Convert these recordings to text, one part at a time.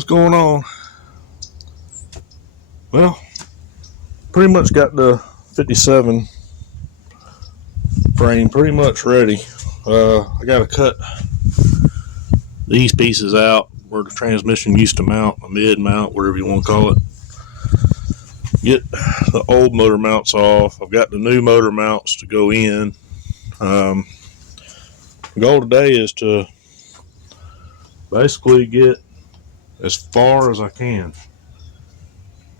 What's going on? Well, pretty much got the 57 frame pretty much ready. I got to cut these pieces out where the transmission used to mount, a mid mount, whatever you want to call it. Get the old motor mounts off. I've got the new motor mounts to go in. The goal today is to basically get as far as I can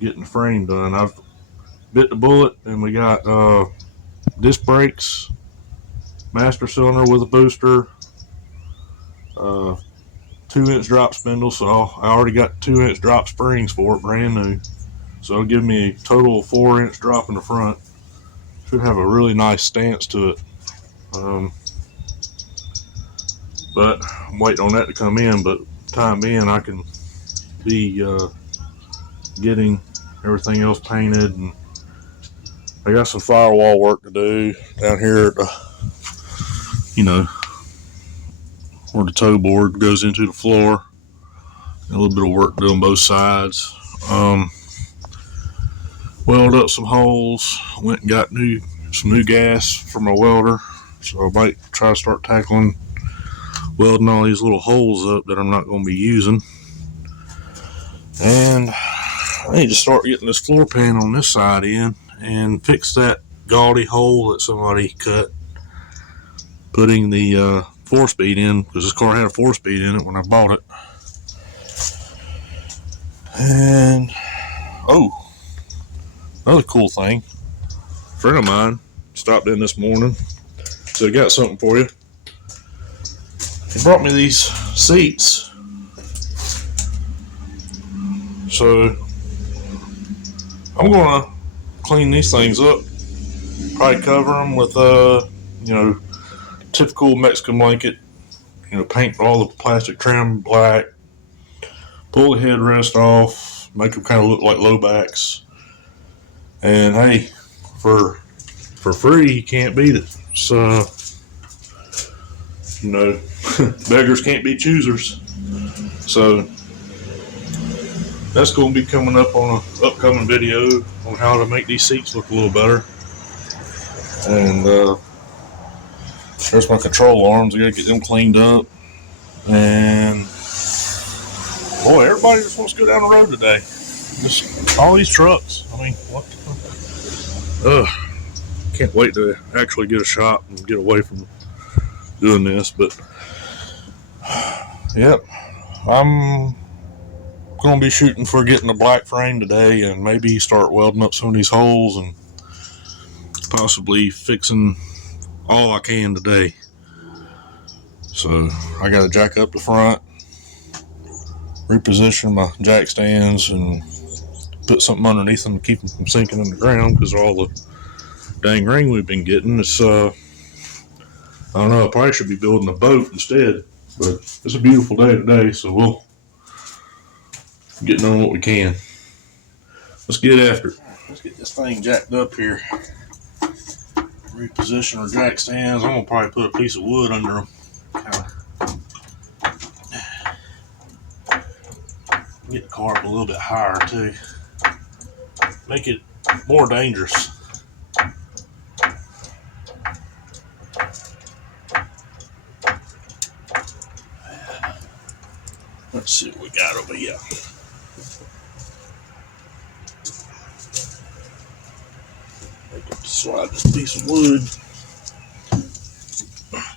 getting the frame done. I've bit the bullet, and we got disc brakes, master cylinder with a booster, 2-inch drop spindle, so I already got 2-inch drop springs for it, brand new. So it'll give me a total of 4-inch drop in the front. Should have a really nice stance to it. But I'm waiting on that to come in, but time being I can be getting everything else painted, and I got some firewall work to do down here at the, where the toe board goes into the floor. A little bit of work to do on both sides. Welded up some holes. Went and got some new gas for my welder, so I might try to start tackling welding all these little holes up that I'm not going to be using. And I need to start getting this floor pan on this side in and fix that gaudy hole that somebody cut putting the 4-speed in, because this car had a 4-speed in it when I bought it. And another cool thing, a friend of mine stopped in this morning, so I got something for you. He brought me these seats. So I'm gonna clean these things up, probably cover them with typical Mexican blanket, paint all the plastic trim black, pull the headrest off, make them kind of look like low backs. And hey, for free, you can't beat it. So, beggars can't be choosers. So that's going to be coming up on an upcoming video on how to make these seats look a little better. And there's my control arms. I got to get them cleaned up. And boy, everybody just wants to go down the road today. Just all these trucks. I mean, what? Can't wait to actually get a shot and get away from doing this. But yep, I'm going to be shooting for getting a black frame today, and maybe start welding up some of these holes and possibly fixing all I can today. So I got to jack up the front, reposition my jack stands, and put something underneath them to keep them from sinking in the ground, because all the dang rain we've been getting. It's I don't know, I probably should be building a boat instead, but it's a beautiful day today, so we'll getting on what we can. Let's get after it. Let's get this thing jacked up here. Reposition our jack stands. I'm gonna probably put a piece of wood under them. Get the car up a little bit higher too. Make it more dangerous. Let's see what we got over here. Slide this piece of wood.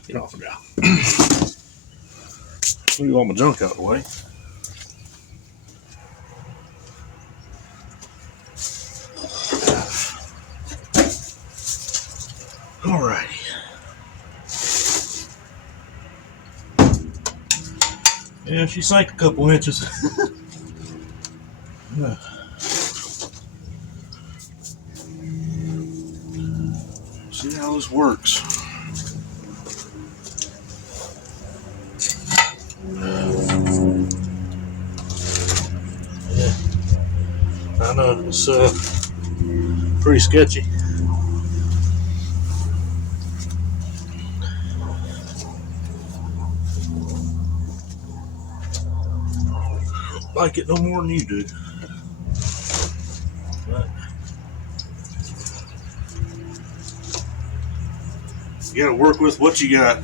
Get off of now. Move all my junk out of the way. Alrighty. Yeah, she sank a couple inches. See how this works. Yeah, I know it's pretty sketchy. like it no more than you do. But you gotta work with what you got.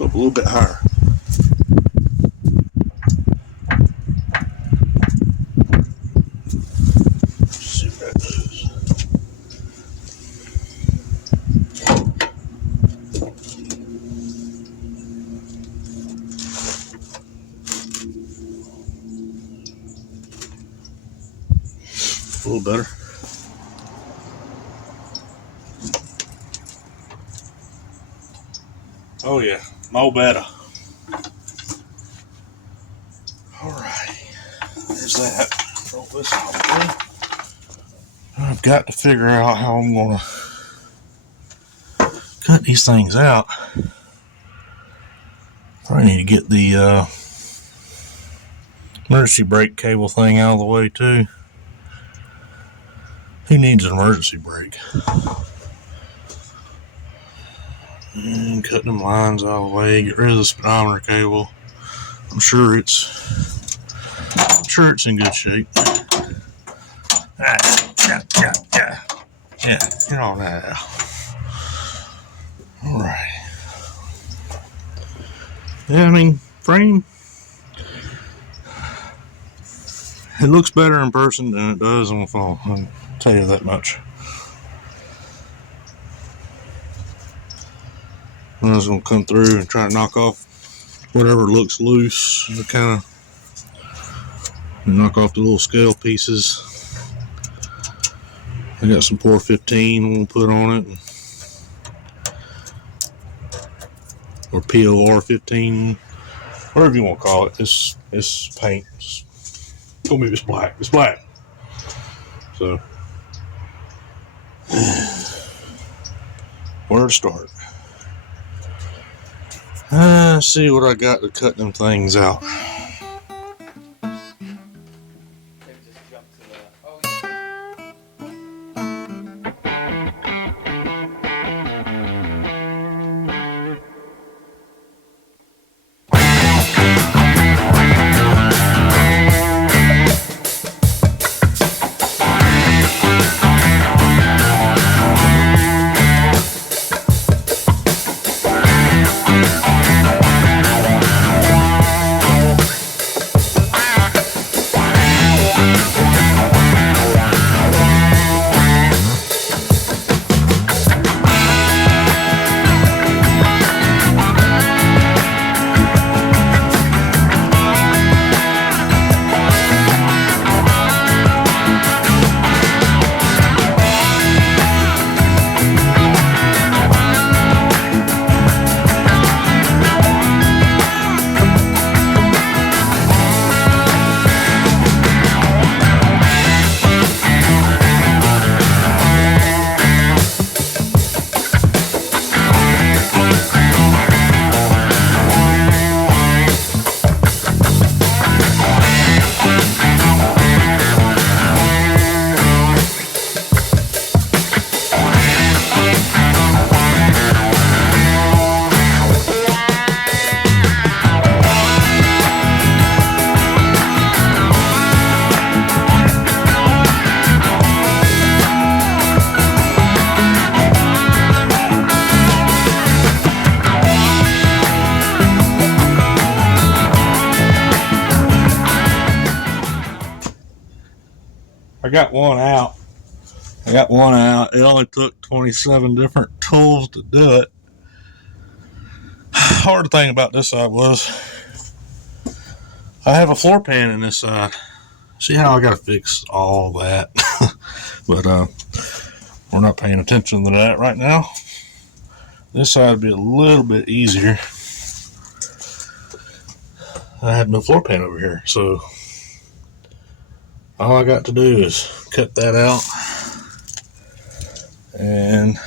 Up a little bit higher. See what that does. A little better. Oh yeah, more better. Alright, there's that. Throw this out. I've got to figure out how I'm gonna cut these things out. Probably need to get the emergency brake cable thing out of the way too. Who needs an emergency brake? And cut them lines out of the way, get rid of the speedometer cable. I'm sure it's in good shape. Yeah, get all that out. Alright. Yeah, I mean, frame, it looks better in person than it does on the phone. I'll tell you that much. I was going to come through and try to knock off whatever looks loose, and kind of knock off the little scale pieces. I got some 415 I'm going to put on it, or POR 15, whatever you want to call it. It's paint. Don't maybe it's black. It's black. So, where to start? See what I got to cut them things out. I got one out. It only took 27 different tools to do it. Hard thing about this side was I have a floor pan in this side. See how I got to fix all that. But we're not paying attention to that right now. This side would be a little bit easier. I had no floor pan over here, so all I got to do is cut that out and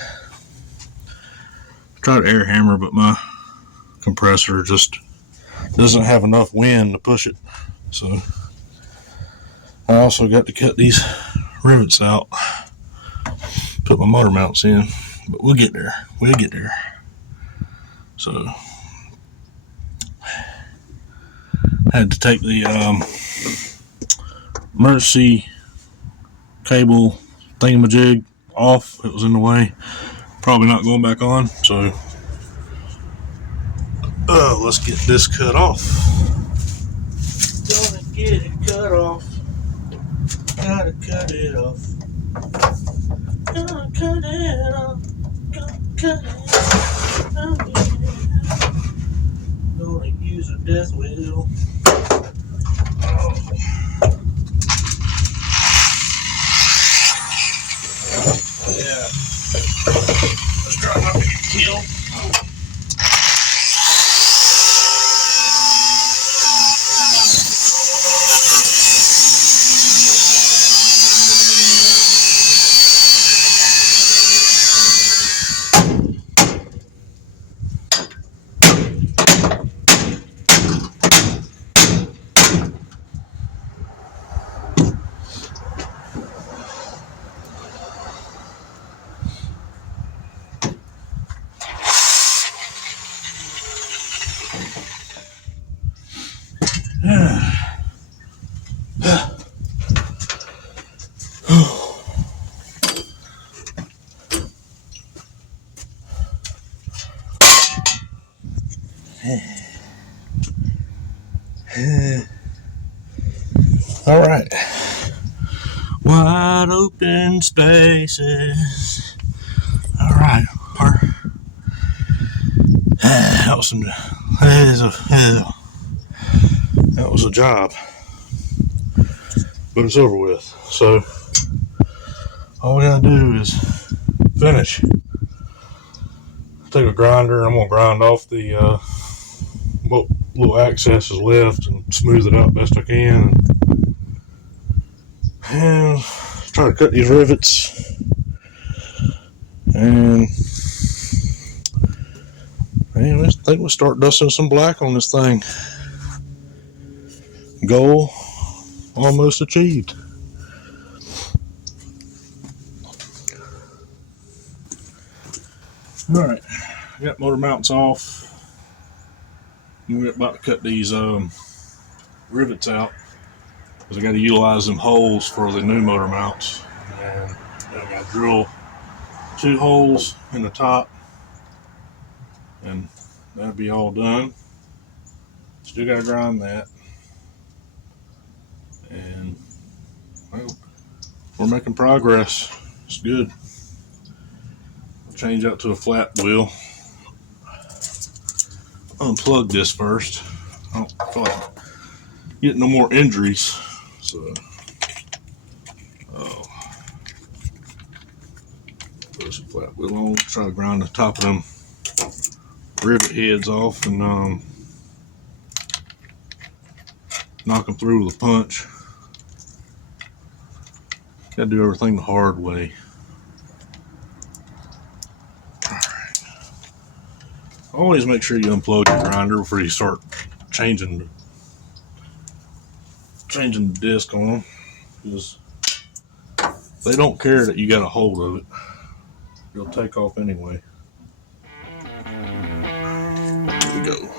try to air hammer, but my compressor just doesn't have enough wind to push it. So I also got to cut these rivets out, put my motor mounts in, but we'll get there. So had to take the emergency cable thingamajig off. It was in the way. Probably not going back on. So let's get this cut off. Gonna get it cut off. Gotta cut it off. Gonna cut it off. Gonna cut it off. Gonna use a death wheel. Oh. Yeah. Let's try not to get killed. All right. Wide open spaces. All right. That was a job, but it's over with. So all we gotta do is finish. Take a grinder. I'm gonna grind off the what little access is left and smooth it out best I can, and try to cut these rivets. And I think we'll start dusting some black on this thing. Goal almost achieved. All right, I got motor mounts off. We're about to cut these rivets out because I got to utilize them holes for the new motor mounts. And I got to drill 2 holes in the top, and that'll be all done. Still got to grind that, and well, we're making progress. It's good. I'll change out to a flat wheel. Unplug this first. I don't feel like getting no more injuries. So, put some flat wheel on. Try to grind the top of them rivet heads off and knock them through with a punch. Got to do everything the hard way. Always make sure you unplug your grinder before you start changing the disc on them, because they don't care that you got a hold of it. It'll take off anyway. Here we go.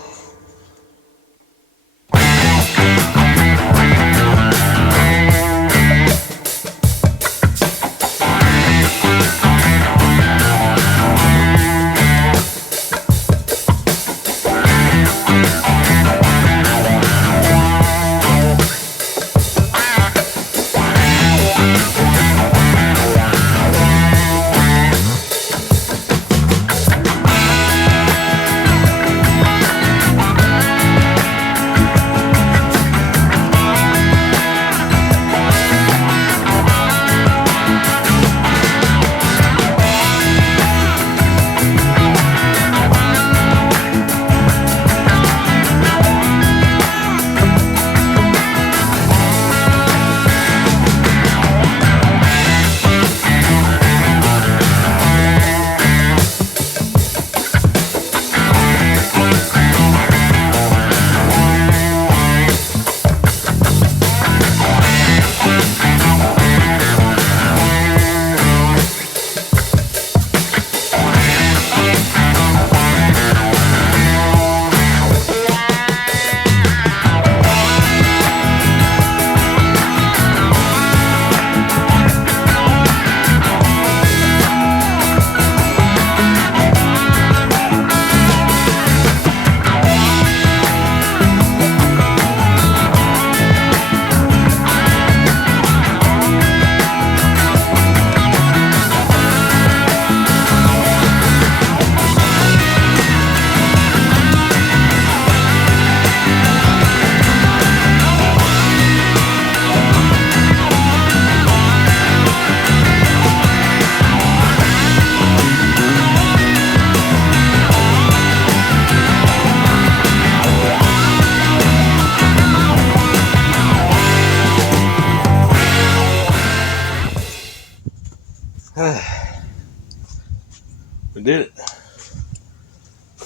We did it.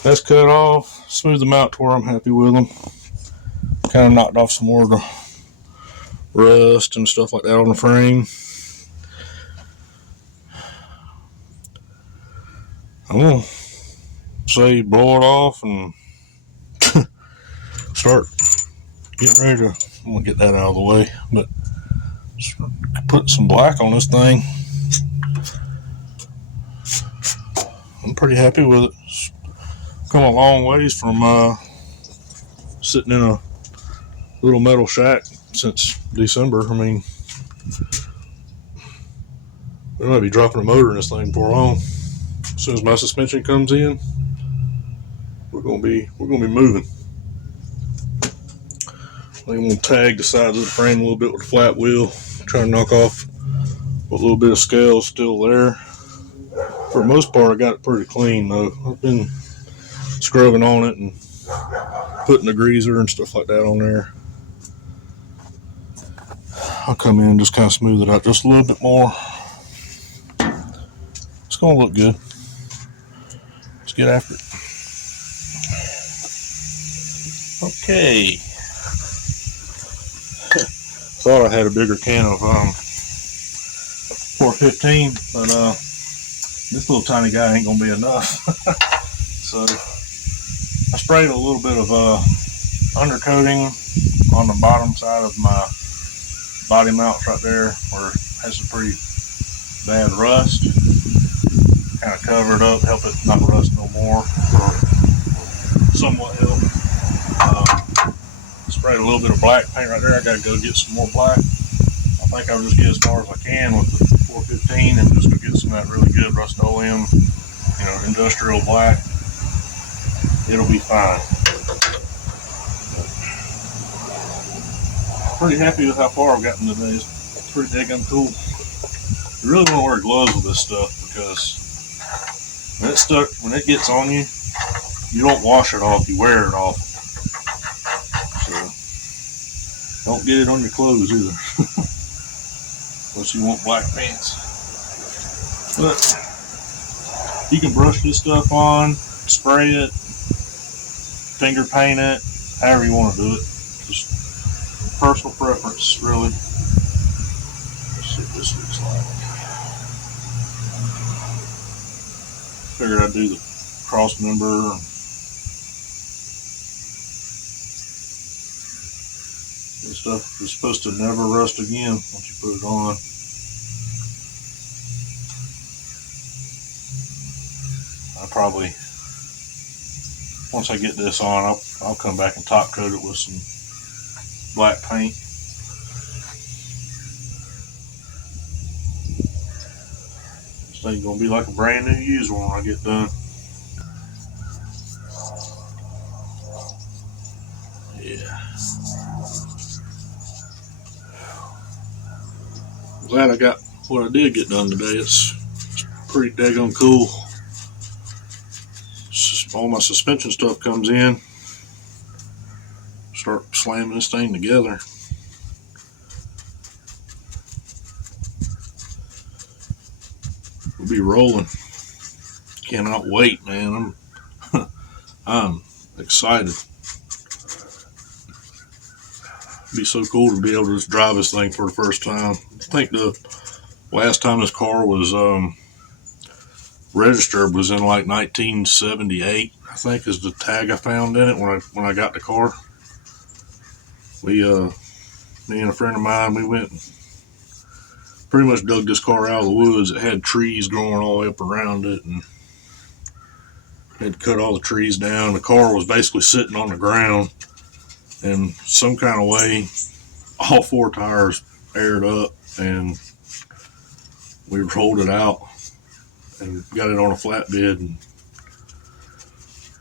That's cut off. Smooth them out to where I'm happy with them. Kind of knocked off some more of the rust and stuff like that on the frame. I'm going to say blow it off and start getting ready to, I'm going to get that out of the way, but put some black on this thing. I'm pretty happy with it. It's come a long ways from sitting in a little metal shack since December. I mean, we might be dropping a motor in this thing before long. As soon as my suspension comes in, we're gonna be moving. I'm gonna tag the sides of the frame a little bit with a flat wheel, try to knock off what little bit of scale is still there. For the most part, I got it pretty clean though. I've been scrubbing on it and putting the greaser and stuff like that on there. I'll come in and just kind of smooth it out just a little bit more. It's gonna look good. Let's get after it. Okay. Thought I had a bigger can of 415, but this little tiny guy ain't gonna be enough. So I sprayed a little bit of undercoating on the bottom side of my body mounts right there where it has some pretty bad rust. Kind of cover it up, help it not rust no more, or somewhat help. Sprayed a little bit of black paint right there. I gotta go get some more black. I think I'll just get as far as I can with the 415 and just go get some of that really good Rust-Oleum, industrial black. It'll be fine. Pretty happy with how far I've gotten today. It's pretty daggum cool. You really want to wear gloves with this stuff because when it gets on you, you don't wash it off, you wear it off. So don't get it on your clothes either. Unless you want black pants. But you can brush this stuff on, spray it, finger paint it, however you want to do it. Just personal preference, really. Let's see what this looks like. Figured I'd do the cross member. This stuff is supposed to never rust again once you put it on. Probably, once I get this on, I'll come back and top coat it with some black paint. This thing's gonna be like a brand new used one when I get done. Yeah. I'm glad I got what I did get done today. It's pretty daggone cool. All my suspension stuff comes in. Start slamming this thing together. We'll be rolling. Cannot wait, man. I'm excited. It'd be so cool to be able to just drive this thing for the first time. I think the last time this car was registered was in like 1978, I think, is the tag I found in it when I got the car. Me and a friend of mine, we went and pretty much dug this car out of the woods. It had trees growing all the way up around it, and had cut all the trees down. The car was basically sitting on the ground, and some kind of way, all four tires aired up, and we rolled it out and got it on a flatbed and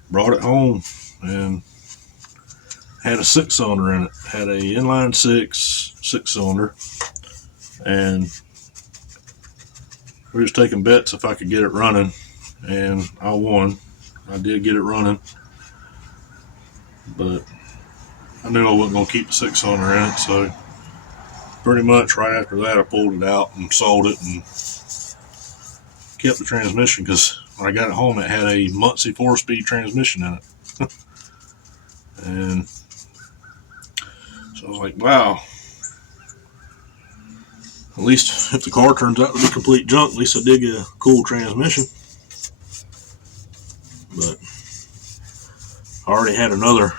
brought it home, and had a 6-cylinder in it. Had a inline six-cylinder, and we was taking bets if I could get it running, and I won. I did get it running, but I knew I wasn't going to keep the 6-cylinder in it, so pretty much right after that I pulled it out and sold it and kept the transmission, because when I got it home, it had a Muncie 4-speed transmission in it. And so I was like, wow, at least if the car turns out to be complete junk, at least I did get a cool transmission. But I already had another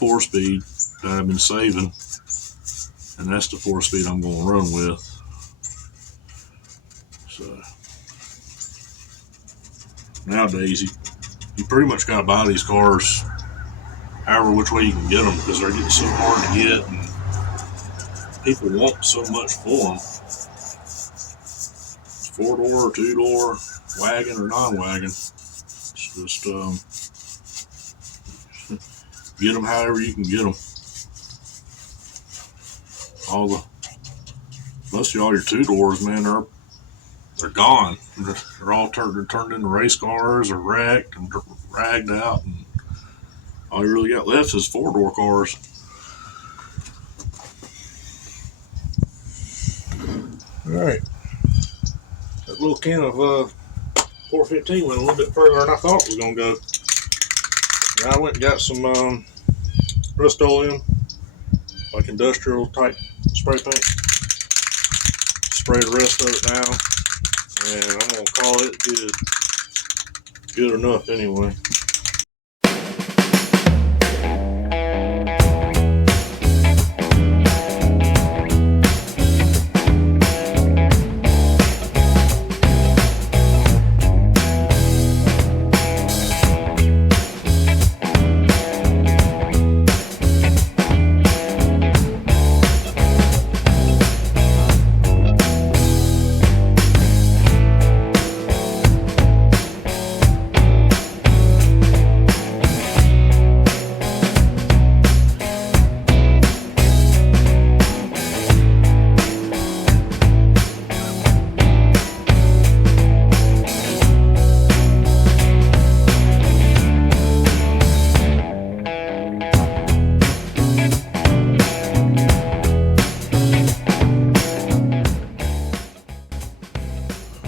4-speed that I've been saving, and that's the 4-speed I'm going to run with. So nowadays, you pretty much got to buy these cars however which way you can get them, because they're getting so hard to get, and people want so much for them. It's 4-door or 2-door, wagon or non-wagon. It's just get them however you can get them. Most of all your 2-doors, man, they're gone. They're all turned into race cars or wrecked and ragged out, and all you really got left is 4-door cars. All right, that little can of 415 went a little bit further than I thought it was gonna go. Now I went and got some Rust-Oleum, like industrial type spray paint. Spray the rest of it down, and I'm gonna call it good. Good enough anyway.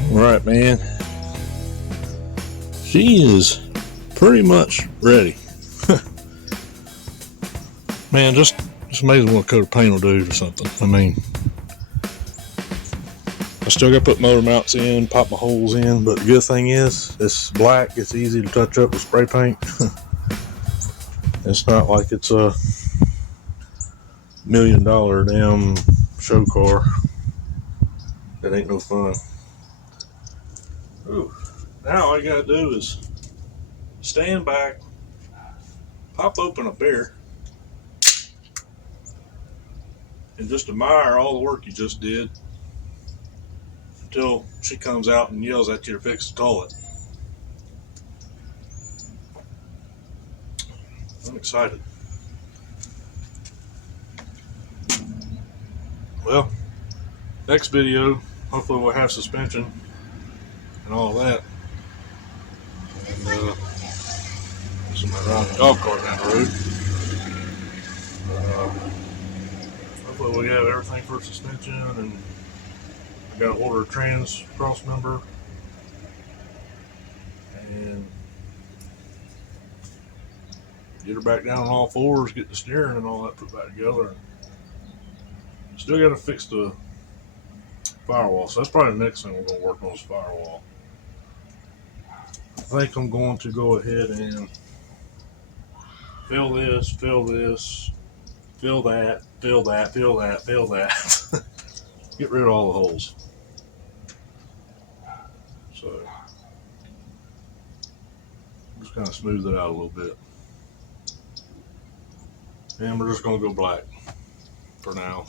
Right, man. She is pretty much ready. Man, just amazing what a coat of paint will do to something. I mean, I still got to put motor mounts in, pop my holes in, but the good thing is, it's black. It's easy to touch up with spray paint. It's not like it's a $1 million damn show car. That ain't no fun. Ooh. Now all you gotta do is stand back, pop open a beer, and just admire all the work you just did until she comes out and yells at you to fix the toilet. I'm excited. Well, next video, hopefully we'll have suspension and all that. And somebody riding a golf cart down the road. Hopefully we have everything for suspension, and I got to order a trans cross member and get her back down on all fours, get the steering and all that put back together. Still got to fix the firewall, so that's probably the next thing we're going to work on is firewall. I think I'm going to go ahead and fill this, fill this, fill that, fill that, fill that, fill that. Get rid of all the holes. So just kind of smooth it out a little bit. And we're just going to go black for now.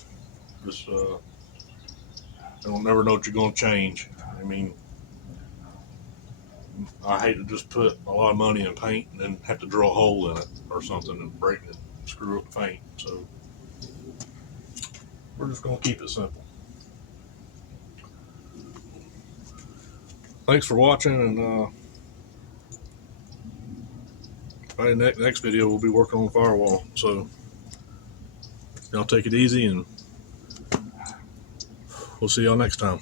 Just you don't never know what you're going to change. I mean, I hate to just put a lot of money in paint and then have to drill a hole in it or something and break it, screw up the paint. So we're just going to keep it simple. Thanks for watching, and next video we'll be working on the firewall. So y'all take it easy, and we'll see y'all next time.